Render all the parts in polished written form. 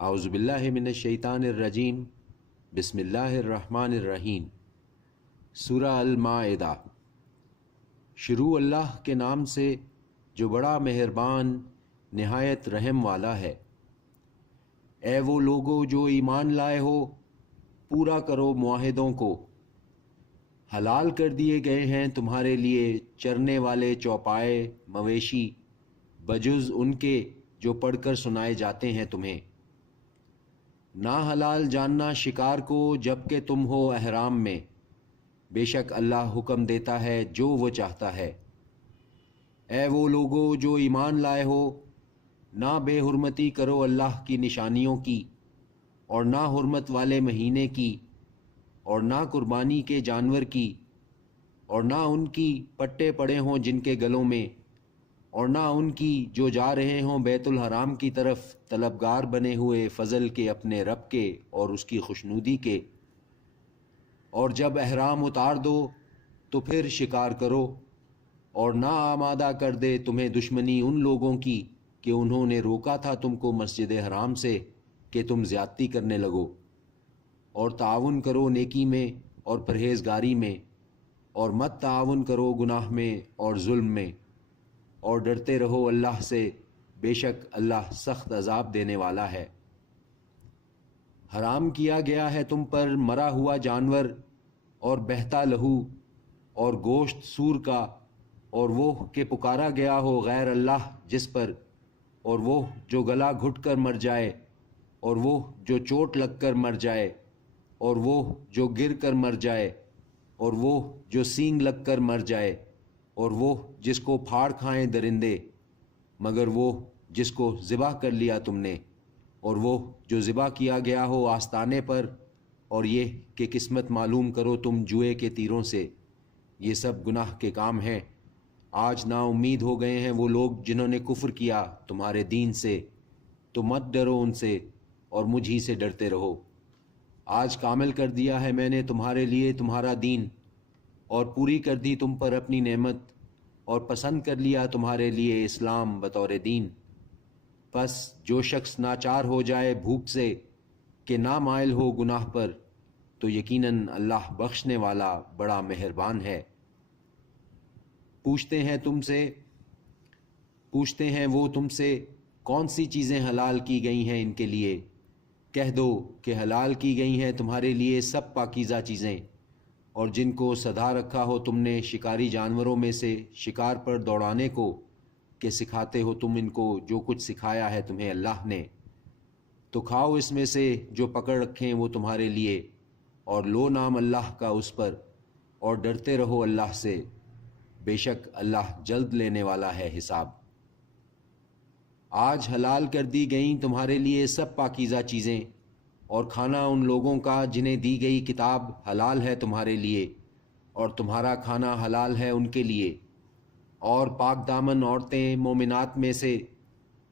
اعوذ باللہ من الشیطان الرجیم، بسم اللہ الرحمن الرحیم۔ سورہ المائدہ۔ شروع اللہ کے نام سے جو بڑا مہربان نہایت رحم والا ہے۔ اے وہ لوگو جو ایمان لائے ہو، پورا کرو معاہدوں کو۔ حلال کر دیے گئے ہیں تمہارے لیے چرنے والے چوپائے مویشی، بجز ان کے جو پڑھ کر سنائے جاتے ہیں تمہیں۔ نا حلال جاننا شکار کو جب کہ تم ہو احرام میں، بے شک اللہ حکم دیتا ہے جو وہ چاہتا ہے۔ اے وہ لوگو جو ایمان لائے ہو، نہ بے حرمتی کرو اللہ کی نشانیوں کی، اور نہ حرمت والے مہینے کی، اور نہ قربانی کے جانور کی، اور نہ ان کی پٹے پڑے ہوں جن کے گلوں میں، اور نہ ان کی جو جا رہے ہوں بیت الحرام کی طرف طلبگار بنے ہوئے فضل کے اپنے رب کے اور اس کی خوشنودی کے۔ اور جب احرام اتار دو تو پھر شکار کرو، اور نہ آمادہ کر دے تمہیں دشمنی ان لوگوں کی کہ انہوں نے روکا تھا تم کو مسجد حرام سے کہ تم زیادتی کرنے لگو۔ اور تعاون کرو نیکی میں اور پرہیزگاری میں، اور مت تعاون کرو گناہ میں اور ظلم میں، اور ڈرتے رہو اللہ سے، بے شک اللہ سخت عذاب دینے والا ہے۔ حرام کیا گیا ہے تم پر مرا ہوا جانور اور بہتا لہو اور گوشت سور کا، اور وہ کہ پکارا گیا ہو غیر اللہ جس پر، اور وہ جو گلا گھٹ کر مر جائے، اور وہ جو چوٹ لگ کر مر جائے، اور وہ جو گر کر مر جائے، اور وہ جو سینگ لگ کر مر جائے، اور وہ جس کو پھاڑ کھائیں درندے، مگر وہ جس کو ذبح کر لیا تم نے، اور وہ جو ذبح کیا گیا ہو آستانے پر، اور یہ کہ قسمت معلوم کرو تم جوئے کے تیروں سے، یہ سب گناہ کے کام ہیں۔ آج نا امید ہو گئے ہیں وہ لوگ جنہوں نے کفر کیا تمہارے دین سے، تو مت ڈرو ان سے اور مجھ ہی سے ڈرتے رہو۔ آج کامل کر دیا ہے میں نے تمہارے لیے تمہارا دین، اور پوری کر دی تم پر اپنی نعمت، اور پسند کر لیا تمہارے لیے اسلام بطور دین۔ پس جو شخص ناچار ہو جائے بھوک سے کہ نہ مائل ہو گناہ پر، تو یقیناً اللہ بخشنے والا بڑا مہربان ہے۔ پوچھتے ہیں وہ تم سے کون سی چیزیں حلال کی گئی ہیں ان کے لیے؟ کہہ دو کہ حلال کی گئی ہیں تمہارے لیے سب پاکیزہ چیزیں، اور جن کو سدھا رکھا ہو تم نے شکاری جانوروں میں سے شکار پر دوڑانے کو، کہ سکھاتے ہو تم ان کو جو کچھ سکھایا ہے تمہیں اللہ نے، تو کھاؤ اس میں سے جو پکڑ رکھیں وہ تمہارے لیے، اور لو نام اللہ کا اس پر، اور ڈرتے رہو اللہ سے، بے شک اللہ جلد لینے والا ہے حساب۔ آج حلال کر دی گئیں تمہارے لیے سب پاکیزہ چیزیں، اور کھانا ان لوگوں کا جنہیں دی گئی کتاب حلال ہے تمہارے لیے، اور تمہارا کھانا حلال ہے ان کے لیے، اور پاک دامن عورتیں مومنات میں سے،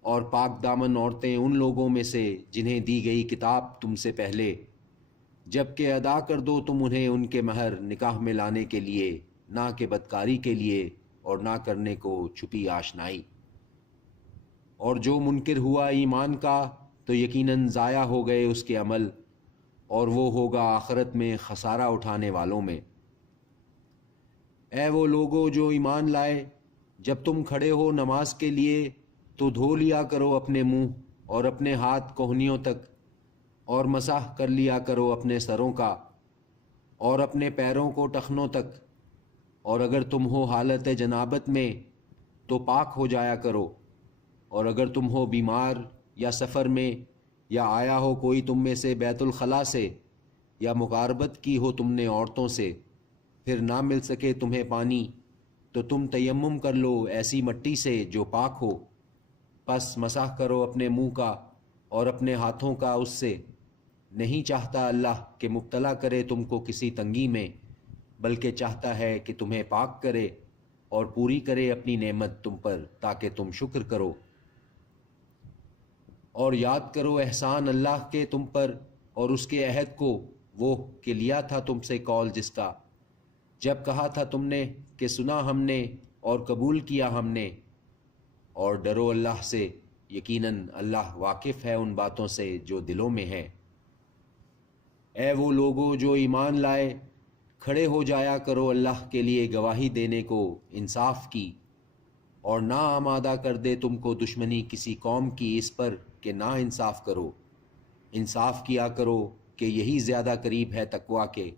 اور پاک دامن عورتیں ان لوگوں میں سے جنہیں دی گئی کتاب تم سے پہلے، جب کہ ادا کر دو تم انہیں ان کے مہر نکاح میں لانے کے لیے، نہ کہ بدکاری کے لیے، اور نہ کرنے کو چھپی آشنائی۔ اور جو منکر ہوا ایمان کا تو یقیناً ضائع ہو گئے اس کے عمل، اور وہ ہوگا آخرت میں خسارہ اٹھانے والوں میں۔ اے وہ لوگو جو ایمان لائے، جب تم کھڑے ہو نماز کے لیے تو دھو لیا کرو اپنے منہ اور اپنے ہاتھ کوہنیوں تک، اور مسح کر لیا کرو اپنے سروں کا اور اپنے پیروں کو ٹخنوں تک، اور اگر تم ہو حالت جنابت میں تو پاک ہو جایا کرو، اور اگر تم ہو بیمار یا سفر میں، یا آیا ہو کوئی تم میں سے بیت الخلاء سے، یا مقاربت کی ہو تم نے عورتوں سے، پھر نہ مل سکے تمہیں پانی، تو تم تیمم کر لو ایسی مٹی سے جو پاک ہو، پس مسح کرو اپنے منہ کا اور اپنے ہاتھوں کا اس سے۔ نہیں چاہتا اللہ کہ مبتلا کرے تم کو کسی تنگی میں، بلکہ چاہتا ہے کہ تمہیں پاک کرے اور پوری کرے اپنی نعمت تم پر تاکہ تم شکر کرو۔ اور یاد کرو احسان اللہ کے تم پر اور اس کے عہد کو، وہ کہ لیا تھا تم سے قول جس کا، جب کہا تھا تم نے کہ سنا ہم نے اور قبول کیا ہم نے۔ اور ڈرو اللہ سے یقیناً اللہ واقف ہے ان باتوں سے جو دلوں میں ہیں۔ اے وہ لوگو جو ایمان لائے، کھڑے ہو جایا کرو اللہ کے لیے گواہی دینے کو انصاف کی، اور نہ آمادہ کر دے تم کو دشمنی کسی قوم کی اس پر کہ نا انصاف کرو، انصاف کیا کرو کہ یہی زیادہ قریب ہے تقویٰ کے،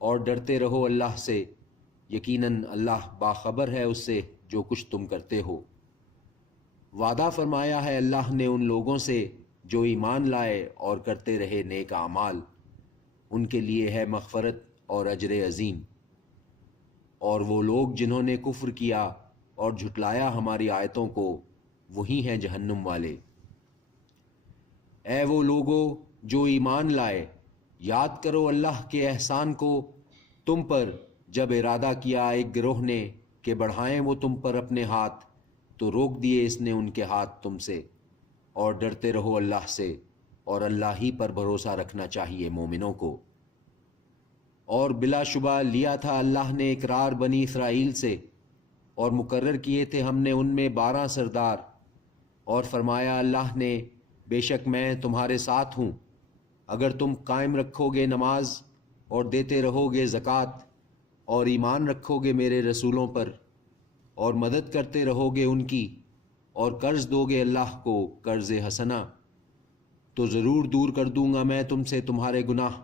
اور ڈرتے رہو اللہ سے، یقیناً اللہ باخبر ہے اس سے جو کچھ تم کرتے ہو۔ وعدہ فرمایا ہے اللہ نے ان لوگوں سے جو ایمان لائے اور کرتے رہے نیک اعمال، ان کے لیے ہے مغفرت اور اجر عظیم۔ اور وہ لوگ جنہوں نے کفر کیا اور جھٹلایا ہماری آیتوں کو، وہی ہیں جہنم والے۔ اے وہ لوگو جو ایمان لائے، یاد کرو اللہ کے احسان کو تم پر جب ارادہ کیا ایک گروہ نے کہ بڑھائیں وہ تم پر اپنے ہاتھ، تو روک دیے اس نے ان کے ہاتھ تم سے، اور ڈرتے رہو اللہ سے، اور اللہ ہی پر بھروسہ رکھنا چاہیے مومنوں کو۔ اور بلا شبہ لیا تھا اللہ نے اقرار بنی اسرائیل سے، اور مقرر کیے تھے ہم نے ان میں 12 سردار، اور فرمایا اللہ نے بے شک میں تمہارے ساتھ ہوں، اگر تم قائم رکھو گے نماز اور دیتے رہو گے زکوٰۃ اور ایمان رکھو گے میرے رسولوں پر اور مدد کرتے رہو گے ان کی، اور قرض دو گے اللہ کو قرض حسنہ، تو ضرور دور کر دوں گا میں تم سے تمہارے گناہ،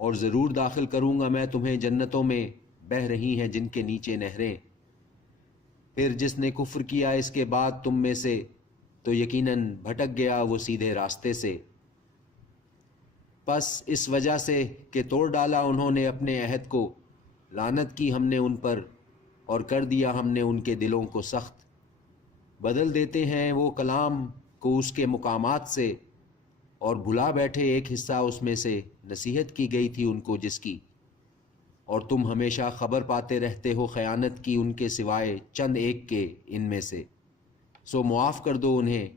اور ضرور داخل کروں گا میں تمہیں جنتوں میں بہہ رہی ہیں جن کے نیچے نہریں۔ پھر جس نے کفر کیا اس کے بعد تم میں سے، تو یقیناً بھٹک گیا وہ سیدھے راستے سے۔ پس اس وجہ سے کہ توڑ ڈالا انہوں نے اپنے عہد کو، لعنت کی ہم نے ان پر، اور کر دیا ہم نے ان کے دلوں کو سخت۔ بدل دیتے ہیں وہ کلام کو اس کے مقامات سے، اور بھلا بیٹھے ایک حصہ اس میں سے نصیحت کی گئی تھی ان کو جس کی، اور تم ہمیشہ خبر پاتے رہتے ہو خیانت کی ان کے سوائے چند ایک کے ان میں سے، سو معاف کر دو انہیں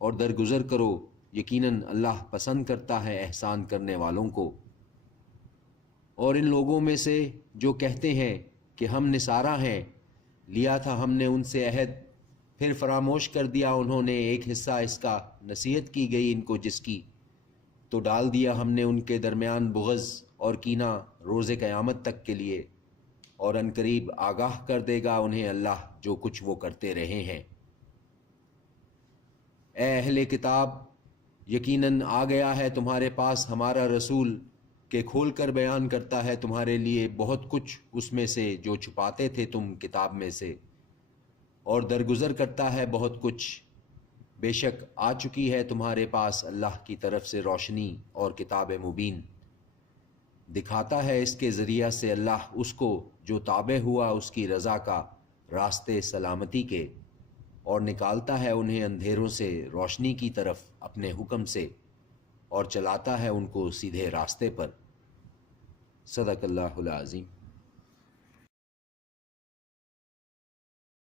اور درگزر کرو، یقیناً اللہ پسند کرتا ہے احسان کرنے والوں کو۔ اور ان لوگوں میں سے جو کہتے ہیں کہ ہم نصارہ ہیں، لیا تھا ہم نے ان سے عہد، پھر فراموش کر دیا انہوں نے ایک حصہ اس کا، نصیحت کی گئی ان کو جس کی، تو ڈال دیا ہم نے ان کے درمیان بغض اور کینہ روز قیامت تک کے لیے، اور عنقریب آگاہ کر دے گا انہیں اللہ جو کچھ وہ کرتے رہے ہیں۔ اے اہل کتاب، یقیناً آ گیا ہے تمہارے پاس ہمارا رسول کہ کھول کر بیان کرتا ہے تمہارے لیے بہت کچھ اس میں سے جو چھپاتے تھے تم کتاب میں سے، اور درگزر کرتا ہے بہت کچھ۔ بے شک آ چکی ہے تمہارے پاس اللہ کی طرف سے روشنی اور کتاب مبین، دکھاتا ہے اس کے ذریعہ سے اللہ اس کو جو تابع ہوا اس کی رضا کا راستے سلامتی کے، اور نکالتا ہے انہیں اندھیروں سے روشنی کی طرف اپنے حکم سے، اور چلاتا ہے ان کو سیدھے راستے پر۔ صدق اللہ العظیم۔